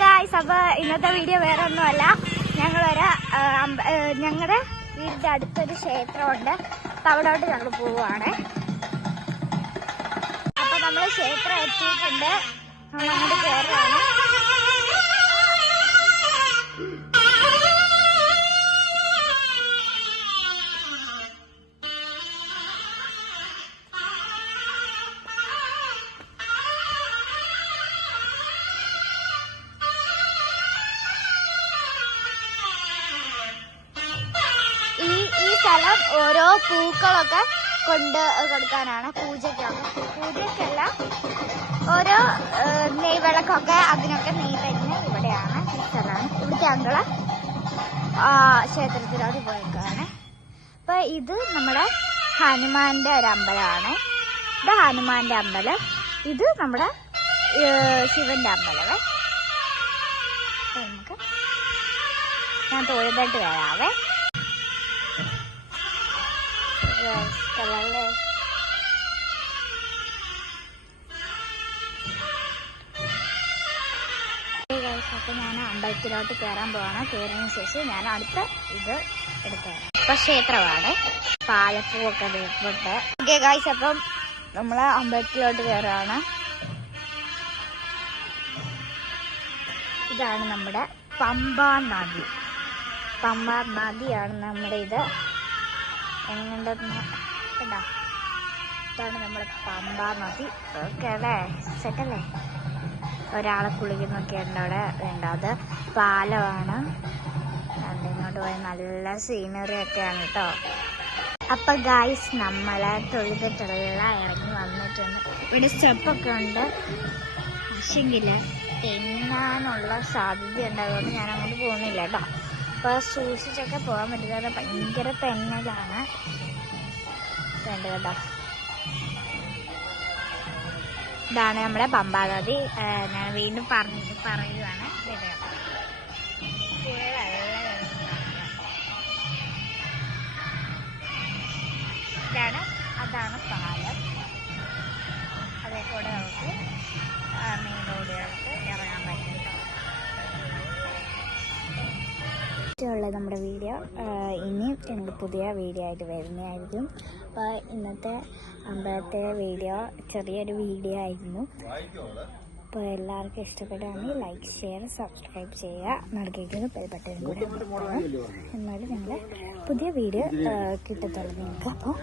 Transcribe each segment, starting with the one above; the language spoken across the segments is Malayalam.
ഗായ്സ്, അപ്പൊ ഇന്നത്തെ വീഡിയോ വേറെ ഒന്നുമല്ല. ഞങ്ങളുടെ വീടിന്റെ അടുത്തൊരു ക്ഷേത്രമുണ്ട്. അപ്പൊ അവിടോട്ട് ഞങ്ങൾ പോവുകയാണ്. അപ്പൊ നമ്മള് ക്ഷേത്രം എത്തിയിട്ടുണ്ട്. നമ്മൾ അങ്ങോട്ട് കയറുകയാണ്. ഈ സ്ഥലം ഓരോ പൂക്കളൊക്കെ കൊണ്ട് കൊടുക്കാനാണ്. പൂജയ്ക്കല്ല, ഓരോ നെയ്വിളക്കൊക്കെ അതിനൊക്കെ നെയ് തരുന്നത് ഇവിടെയാണ്. ഈ സ്ഥലമാണ്. ഇവിടുത്തെ അങ്കള് ക്ഷേത്രത്തിലോട്ട് പോയേക്കാണ്. അപ്പൊ ഇത് നമ്മുടെ ഹനുമാന്റെ ഒരു അമ്പലമാണ്. ഇത് ഹനുമാന്റെ അമ്പലം, ഇത് നമ്മുടെ ശിവന്റെ അമ്പലമേ. നമുക്ക് ഞാൻ തൊഴുതിട്ട് വരാവേ. സ്ഥലല്ലേ. അപ്പൊ ഞാൻ അമ്പലത്തിലോട്ട് കയറാൻ പോവാണ്. കയറിയതിനു ശേഷം ഞാൻ അടുത്ത ഇത് എടുത്തു തരാം. ഇപ്പൊ ക്ഷേത്രമാണ്. പാലപ്പൂവൊക്കെ വീട്ടിട്ട്. ഓക്കെ ഗായ്സ്, അപ്പം നമ്മള് അമ്പലത്തിലോട്ട് കയറാണ്. ഇതാണ് നമ്മുടെ പമ്പാ നദി. പമ്പാ നദിയാണ് നമ്മുടെ ഇത്. എങ്ങനെയുണ്ടെന്ന് കേട്ടാ. ഇതാണ് നമ്മുടെ പമ്പാ നദി. ഓക്കെ അല്ലേ, സെറ്റല്ലേ. ഒരാളെ കുളിക്കുന്നൊക്കെ ഉണ്ട് അവിടെ. വേണ്ട, അത് പാലമാണ്. ഇങ്ങോട്ട് പോയ നല്ല സീനറി ഒക്കെയാണ് കേട്ടോ. അപ്പൊ ഗായ്സ്, നമ്മളെ തൊഴുതിട്ടുള്ള ഇറങ്ങി വന്നിട്ടുണ്ട്. ഇവിടെ സ്റ്റെപ്പൊക്കെ ഉണ്ട്. പക്ഷെങ്കില് തെന്നാനുള്ള സാധ്യത ഉണ്ടായതുകൊണ്ട് ഞാൻ അങ്ങോട്ട് പോകുന്നില്ല കേട്ടോ. അപ്പൊ സൂക്ഷിച്ചൊക്കെ പോകാൻ പറ്റില്ല. ഭയങ്കര തെന്നലാണ്. വേണ്ട കേട്ടോ. ഇതാണ് നമ്മുടെ പമ്പാ നദി. ഞാൻ വീണ്ടും പറയുവാണ്. അതാണ് പാലം. അതേ കൂടെ നമുക്ക് മെയിൻ റോഡുകൾക്ക് ഇറങ്ങാൻ പറ്റും കേട്ടോ. ഇഷ്ടമുള്ളത് നമ്മുടെ വീഡിയോ ഇനിയും ഞങ്ങൾ പുതിയ വീഡിയോ ആയിട്ട് വരുന്നതായിരിക്കും. അപ്പോൾ ഇന്നത്തെ അമ്പലത്തെ വീഡിയോ ചെറിയൊരു വീഡിയോ ആയിരുന്നു. അപ്പോൾ എല്ലാവർക്കും ഇഷ്ടപ്പെടുകയാണെങ്കിൽ ലൈക്ക്, ഷെയർ, സബ്സ്ക്രൈബ് ചെയ്യുക. നടുക്കേക്ക് ബെൽ ബട്ടൺ കൂടെ എന്നാലും ഞങ്ങൾ പുതിയ വീഡിയോ കിട്ടത്തുള്ളൂ നിങ്ങൾക്ക്. അപ്പോൾ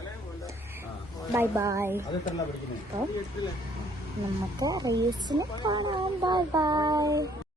ബൈ ബൈ. അപ്പോൾ നമുക്ക് റീൽസിന് കാണാം. Bye bye.